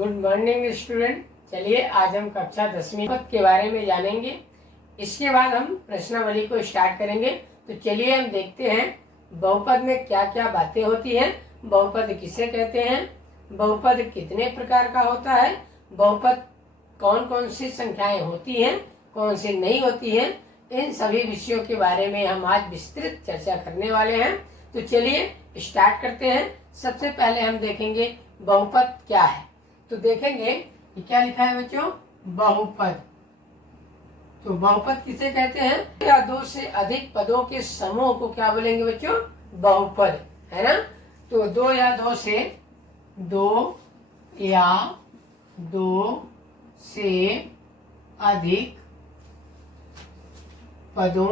Good morning student. चलिए आज हम कक्षा 10वीं पद के बारे में जानेंगे। इसके बाद हम प्रश्नावली को स्टार्ट करेंगे। तो चलिए हम देखते हैं बहुपद में क्या क्या बातें होती हैं, बहुपद किसे कहते हैं, बहुपद कितने प्रकार का होता है, बहुपद कौन कौन सी संख्याएं होती हैं, कौन सी नहीं होती हैं, इन सभी विषयों के बारे में हम आज विस्तृत चर्चा करने वाले हैं। तो चलिए स्टार्ट करते हैं। सबसे पहले हम देखेंगे बहुपद क्या है। तो देखेंगे कि क्या लिखा है बच्चों, बहुपद। तो बहुपद किसे कहते हैं? या दो से अधिक पदों के समूह को क्या बोलेंगे बच्चों? बहुपद, है ना। तो दो या दो से अधिक पदों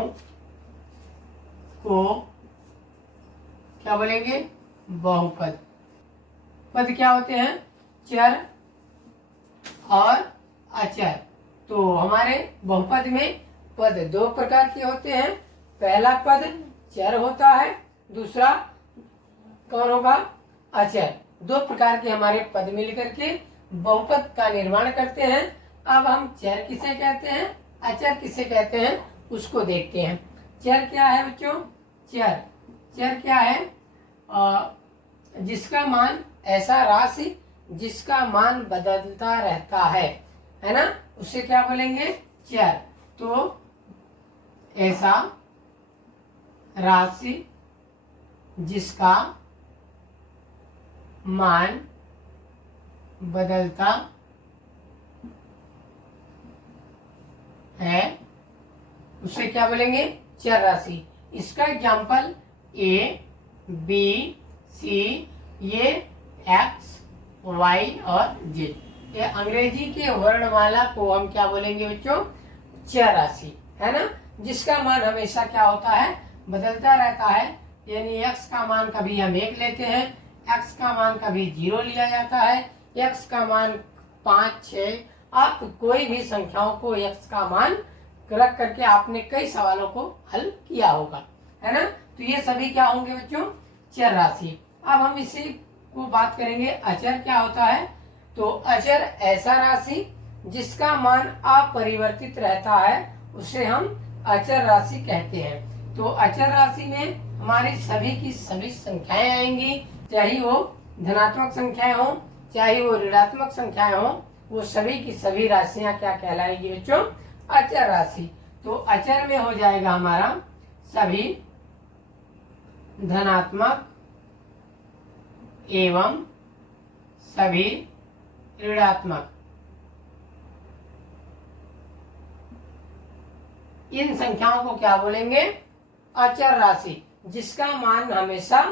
को क्या बोलेंगे? बहुपद। पद क्या होते हैं? चर और अचर। तो हमारे बहुपद में पद दो प्रकार के होते हैं। पहला पद चर होता है, दूसरा कौन होगा? अचर। दो प्रकार के हमारे पद मिलकर के बहुपद का निर्माण करते हैं। अब हम चर किसे कहते हैं, अचर किसे कहते हैं, उसको देखते हैं। चर क्या है बच्चों? चर क्या है? जिसका मान ऐसा राशि जिसका मान बदलता रहता है ना, उसे क्या बोलेंगे? चर। तो ऐसा राशि जिसका मान बदलता है उसे क्या बोलेंगे? चर राशि। इसका एग्जाम्पल ए, बी, सी, ये एक्स, वाई और जेड। ये अंग्रेजी के वर्णमाला को हम क्या बोलेंगे बच्चों? चर राशि, है ना। जिसका मान हमेशा क्या होता है? बदलता रहता है। यानी एक्स का मान कभी हम 1 लेते हैं, एक्स का मान कभी 0 लिया जाता है, एक्स का मान 5, 6। आप कोई भी संख्याओं को एक्स का मान रख करके आपने कई सवालों को हल किया होगा, है ना। तो ये सभी क्या होंगे बच्चों? चर राशि। अब हम इसी को बात करेंगे अचर क्या होता है। तो अचर ऐसा राशि जिसका मान अपरिवर्तित रहता है उसे हम अचर राशि कहते हैं। तो अचर राशि में हमारी सभी की सभी संख्याएं आएंगी, चाहे वो धनात्मक संख्याएं हो चाहे वो ऋणात्मक संख्याएं हो, वो सभी की सभी राशियां क्या कहलाएगी बच्चों? अचर राशि। तो अचर में हो जाएगा हमारा सभी धनात्मक एवं सभी ऋणात्मक। इन संख्याओं को क्या बोलेंगे? अचर राशि, जिसका मान हमेशा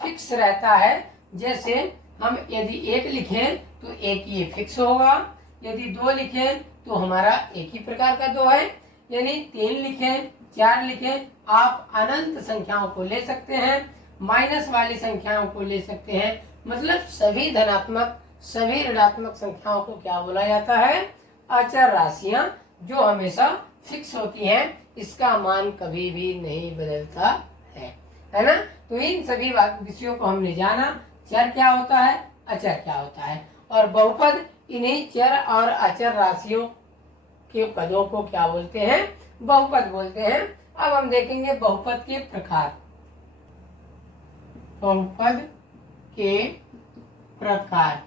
फिक्स रहता है। जैसे हम यदि 1 लिखें तो 1 ये फिक्स होगा, यदि 2 लिखें तो हमारा एक ही प्रकार का 2 है, यानी 3 लिखें 4 लिखें, आप अनंत संख्याओं को ले सकते हैं, माइनस वाली संख्याओं को ले सकते हैं। मतलब सभी धनात्मक सभी ऋणात्मक संख्याओं को क्या बोला जाता है? अचर राशियां, जो हमेशा फिक्स होती हैं, इसका मान कभी भी नहीं बदलता है ना। तो इन सभी विषयों को हमने जाना, चर क्या होता है, अचर क्या होता है, और बहुपद इन्हीं चर और अचर राशियों के पदों को क्या बोलते हैं? बहुपद बोलते हैं। अब हम देखेंगे बहुपद के प्रकार। बहुपद के प्रकार।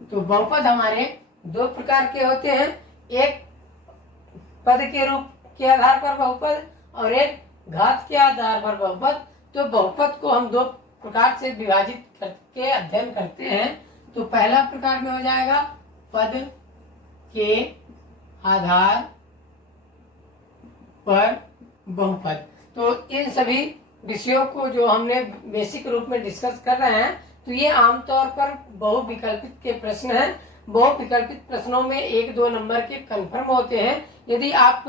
तो बहुपद हमारे दो प्रकार के होते हैं, एक पद के रूप के आधार पर बहुपद और एक घात के आधार पर बहुपद। तो बहुपद को हम दो प्रकार से विभाजित करके अध्ययन करते हैं। तो पहला प्रकार में हो जाएगा पद के आधार पर बहुपद। तो इन सभी विषयों को जो हमने बेसिक रूप में डिस्कस कर रहे हैं, तो ये आमतौर पर बहुविकल्पित के प्रश्न हैं। बहुविकल्पित प्रश्नों में 1-2 नंबर के कंफर्म होते हैं। यदि आप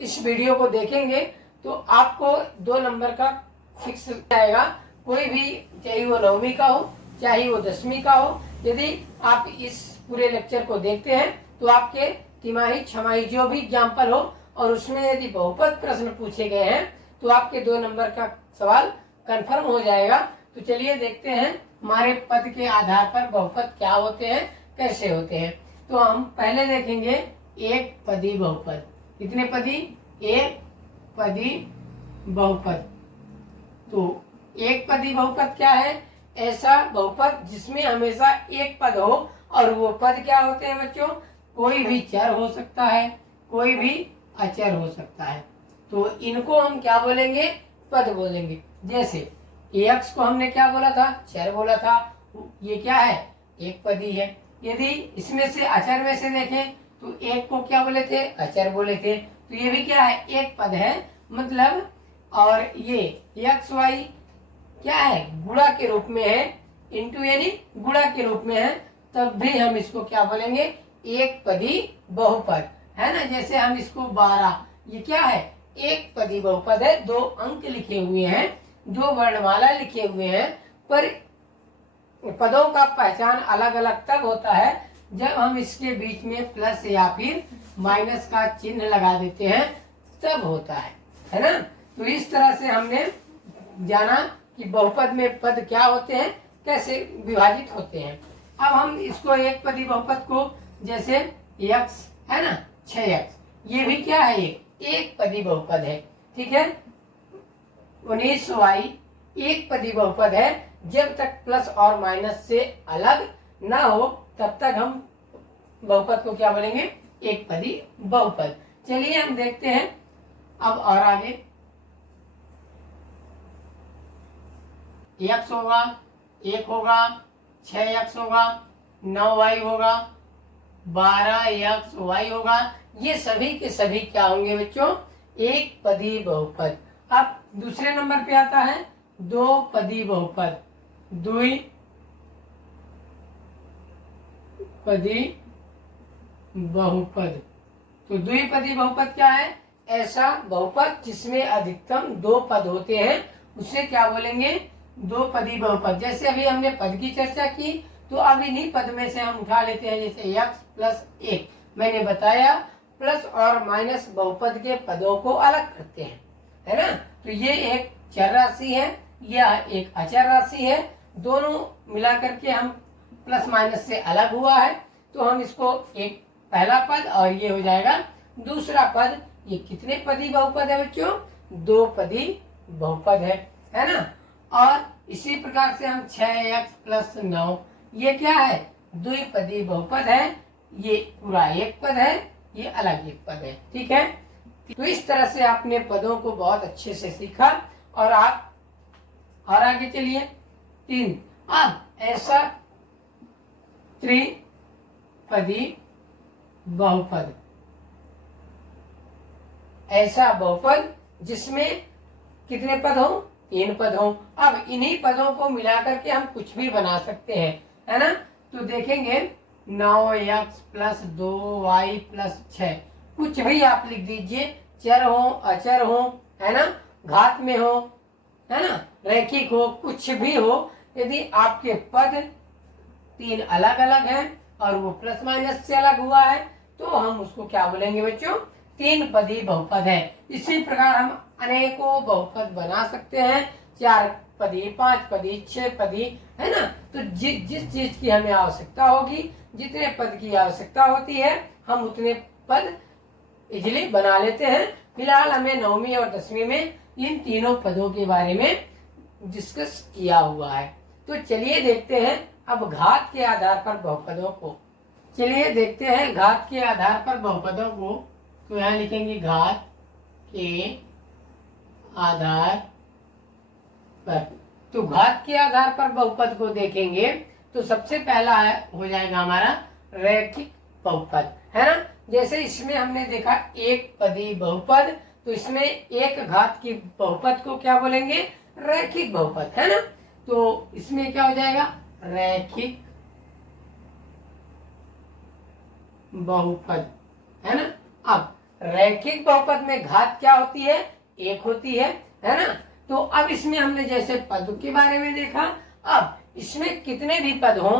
इस वीडियो को देखेंगे तो आपको 2 नंबर का फिक्स आएगा। कोई भी, चाहे वो 9वीं का हो चाहे वो 10वीं का हो, यदि आप इस पूरे लेक्चर को देखते हैं तो आपके तिमाही छमाही जो भी एग्जाम्पल हो और उसमें यदि बहुपद प्रश्न पूछे गए हैं तो आपके 2 नंबर का सवाल कंफर्म हो जाएगा। तो चलिए देखते हैं हमारे पद के आधार पर बहुपद क्या होते हैं, कैसे होते हैं। तो हम पहले देखेंगे एक पदी बहुपद। कितने पदी, एक पदी बहुपद। तो एक पदी बहुपद क्या है, ऐसा बहुपद जिसमें हमेशा एक पद हो, और वो पद क्या होते हैं बच्चों, कोई भी चर हो सकता है, कोई भी अचर हो सकता है। तो इनको हम क्या बोलेंगे, पद बोलेंगे। जैसे एक्स को हमने क्या बोला था, चर बोला था, ये क्या है, एक पदी है। यदि इसमें से अचर में से देखें तो एक को क्या बोले थे, अचर बोले थे, तो ये भी क्या है, एक पद है मतलब। और ये एक्स वाई क्या है, गुणा के रूप में है, इंटू यानी गुणा के रूप में है, तब भी हम इसको क्या बोलेंगे, एक पदी बहुपद है ना। जैसे हम इसको 12, ये क्या है, एक पदी बहुपद है, 2 अंक लिखे हुए हैं, 2 वर्णमाला लिखे हुए हैं, पर पदों का पहचान अलग अलग तब होता है जब हम इसके बीच में प्लस या फिर माइनस का चिन्ह लगा देते हैं, तब होता है ना। तो इस तरह से हमने जाना कि बहुपद में पद क्या होते हैं, कैसे विभाजित होते हैं। अब हम इसको एक पदी बहुपद को, जैसे x है ना, 6x, ये भी क्या है, एक पदी बहुपद है, ठीक है। 19y एक पदी बहुपद है, जब तक प्लस और माइनस से अलग ना हो तब तक हम बहुपद को क्या बोलेंगे, एक पदी बहुपद। चलिए हम देखते हैं अब और आगे। x होगा, 1 होगा, 6x होगा, 9y होगा, 12xy होगा, ये सभी के सभी क्या होंगे बच्चों, एक पदी बहुपद। अब दूसरे नंबर पे आता है दो पदी बहुपद, द्वि पदी बहुपद। तो द्विपदी बहुपद क्या है, ऐसा बहुपद जिसमें अधिकतम 2 पद होते हैं, उसे क्या बोलेंगे, दो पदी बहुपद। जैसे अभी हमने पद की चर्चा की, तो अब इन्हीं पद में से हम उठा लेते हैं, जैसे x प्लस 1, मैंने बताया प्लस और माइनस बहुपद के पदों को अलग करते हैं, है ना। तो ये एक चर राशि है, यह एक अचर राशि है, दोनों मिलाकर के हम प्लस माइनस से अलग हुआ है, तो हम इसको एक पहला पद और ये हो जाएगा दूसरा पद। ये कितने पदी बहुपद है बच्चों, 2 पदी बहुपद है ना। और इसी प्रकार से हम 6x प्लस 9, ये क्या है, द्विपदी बहुपद है, ये पूरा एक पद है, ये अलग एक पद है, ठीक है। तो इस तरह से आपने पदों को बहुत अच्छे से सीखा। और आप और आगे चलिए 3। अब ऐसा त्रिपदी बहुपद, ऐसा बहुपद जिसमें कितने पद हो, 3 पद हो। अब इन्हीं पदों को मिलाकर के हम कुछ भी बना सकते हैं, है ना। तो देखेंगे 9x प्लस 2y प्लस 6, कुछ भी आप लिख दीजिए, चर हो अचर हो, है ना, घात में हो, है ना, रैखिक हो, कुछ भी हो। यदि आपके पद 3 अलग अलग हैं और वो प्लस माइनस से अलग हुआ है, तो हम उसको क्या बोलेंगे बच्चों, 3 पदी बहुपद है। इसी प्रकार हम अनेकों बहुपद बना सकते हैं, 4 पदी, 5 पदी, 6 पदी, है ना। तो जिस चीज की हमें आवश्यकता होगी, जितने पद की आवश्यकता होती है, हम उतने पद इजिली बना लेते हैं। फिलहाल हमें 9वीं और 10वीं में इन तीनों पदों के बारे में डिस्कस किया हुआ है। तो चलिए देखते हैं अब घात के आधार पर बहुपदों को। चलिए देखते हैं घात के आधार पर बहुपदों को। तो यहाँ लिखेंगे घात के आधार पर। तो घात के आधार पर बहुपद को देखेंगे तो सबसे पहला हो जाएगा हमारा रैखिक बहुपद, है ना। जैसे इसमें हमने देखा एक पदी बहुपद, तो इसमें एक घात की बहुपद को क्या बोलेंगे, रैखिक बहुपद, है ना। तो इसमें क्या हो जाएगा, रैखिक बहुपद, है ना। अब रैखिक बहुपद में घात क्या होती है, 1 होती है ना। तो अब इसमें हमने जैसे पद के बारे में देखा, अब इसमें कितने भी पद हो,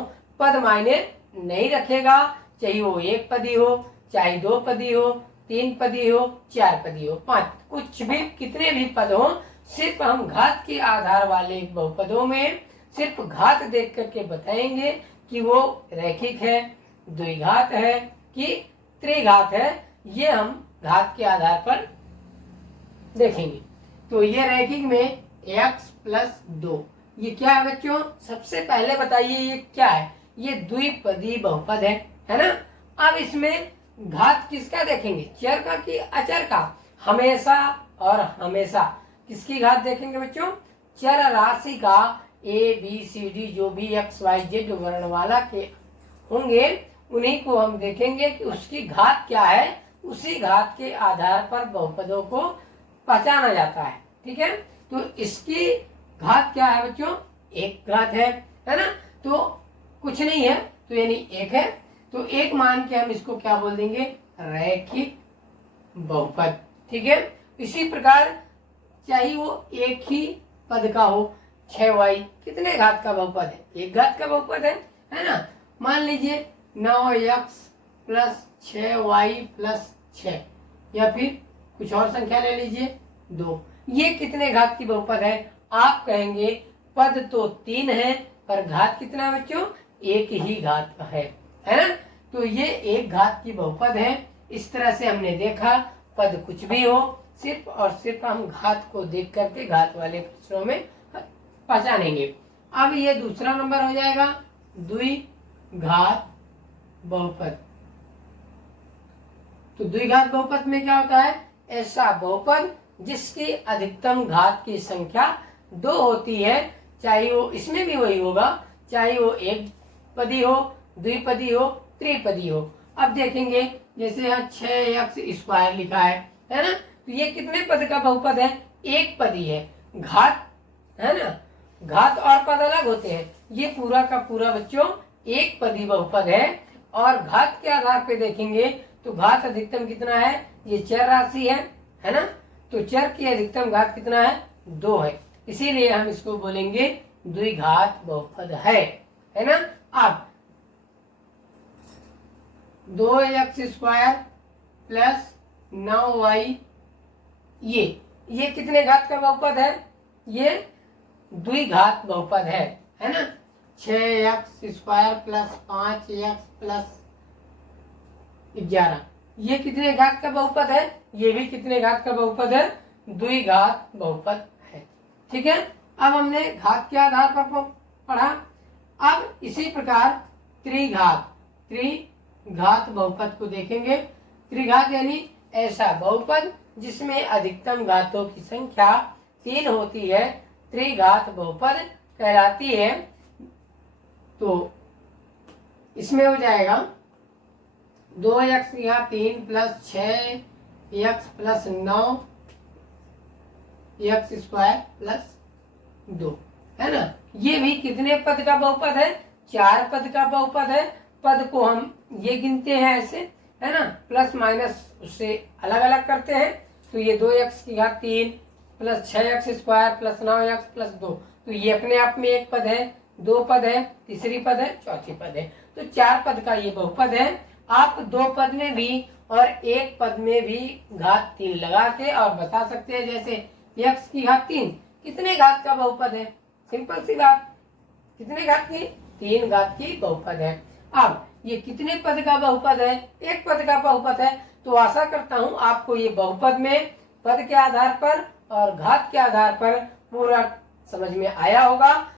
पद मायने नहीं रखेगा, चाहे वो 1 पदी हो, चाहे 2 पदी हो, 3 पदी हो, 4 पदी हो, 5, कुछ भी कितने भी पद हो, सिर्फ हम घात के आधार वाले बहुपदों में सिर्फ घात देख करके बताएंगे कि वो रैखिक है, द्विघात है कि त्रिघात है, ये हम घात के आधार पर देखेंगे। तो ये रैखिक में x प्लस 2, ये क्या है बच्चों? सबसे पहले बताइए ये क्या है? ये द्विपदी बहुपद है ना। अब इसमें घात किसका देखेंगे? चर का कि अचर का? हमेशा और हमेशा किसकी घात देखेंगे बच्चों? चर राशि का ए बी सी डी जो भी एक्स वाई जेड वर्णमाला के होंगे उन्हीं को हम देखेंगे कि उसकी घात क्या है। उसी घात के आधार पर बहुपदों को पहचाना जाता है। ठीक है, तो इसकी घात क्या है बच्चों? एक घात है ना। तो कुछ नहीं है तो यानी एक है, तो एक मान के हम इसको क्या बोल देंगे? रैखिक बहुपद। ठीक है, इसी प्रकार चाहे वो एक ही पद का हो, 6y कितने घात का बहुपद है? एक घात का बहुपद है ना। मान लीजिए 9x प्लस 6y प्लस 6, या फिर कुछ और संख्या ले लीजिए 2, ये कितने घात की बहुपद है? आप कहेंगे पद तो 3 है पर घात कितना है बच्चों? एक ही घात का है ना। तो ये एक घात की बहुपद है। इस तरह से हमने देखा पद कुछ भी हो, सिर्फ और सिर्फ हम घात को देख करके घात वाले प्रश्नों में पहचानेंगे। अब ये दूसरा नंबर हो जाएगा द्विघात बहुपद। तो द्विघात बहुपद में क्या होता है? ऐसा बहुपद जिसकी अधिकतम घात की संख्या 2 होती है, चाहे वो इसमें भी वही होगा, चाहे वो एक पदी हो, द्विपदी हो, त्रिपदी हो। अब देखेंगे जैसे यहाँ 6x² लिखा है ना, तो ये कितने पद का बहुपद है? एक पदी है। घात है ना, घात और पद अलग होते हैं, ये पूरा का पूरा बच्चों एक पदी बहुपद है। और घात के आधार पे देखेंगे तो घात अधिकतम कितना है? ये चर राशि है ना, तो चर की अधिकतम घात कितना है? 2 है, इसीलिए हम इसको बोलेंगे द्विघात बहुपद है ना। अब 2x² प्लस 9y, ये कितने घात का बहुपद है? ये द्विघात बहुपद है ना। 6x² प्लस 5x प्लस 11, ये कितने घात का बहुपद है? ये भी कितने घात का बहुपद है? द्विघात बहुपद है। ठीक है, अब हमने घात के आधार पर पढ़ा। अब इसी प्रकार त्रिघात बहुपद को देखेंगे। त्रिघात यानी ऐसा बहुपद जिसमें अधिकतम घातों की संख्या 3 होती है, त्रिघात बहुपद कहलाती है। तो इसमें हो जाएगा 2x यहाँ 3 plus 6x plus 9x² plus 2 है ना। ये भी कितने पद का बहुपद है? 4 पद का बहुपद है। पद को हम ये गिनते हैं ऐसे, है ना, प्लस माइनस उससे अलग अलग करते हैं। तो ये 2x³ plus 6x² plus 9x plus 2, तो ये अपने आप में एक पद है, 2 पद है, तीसरी पद है, चौथी पद है, तो 4 पद का ये बहुपद है। आप 2 पद में भी और 1 पद में भी घात 3 लगा के और बता सकते हैं। जैसे x की घात 3 कितने घात का बहुपद है? सिंपल सी बात, कितने घात की? 3 घात की बहुपद है। अब ये कितने पद का बहुपद है? 1 पद का बहुपद है। तो आशा करता हूं आपको ये बहुपद में पद के आधार पर और घात के आधार पर पूरा समझ में आया होगा।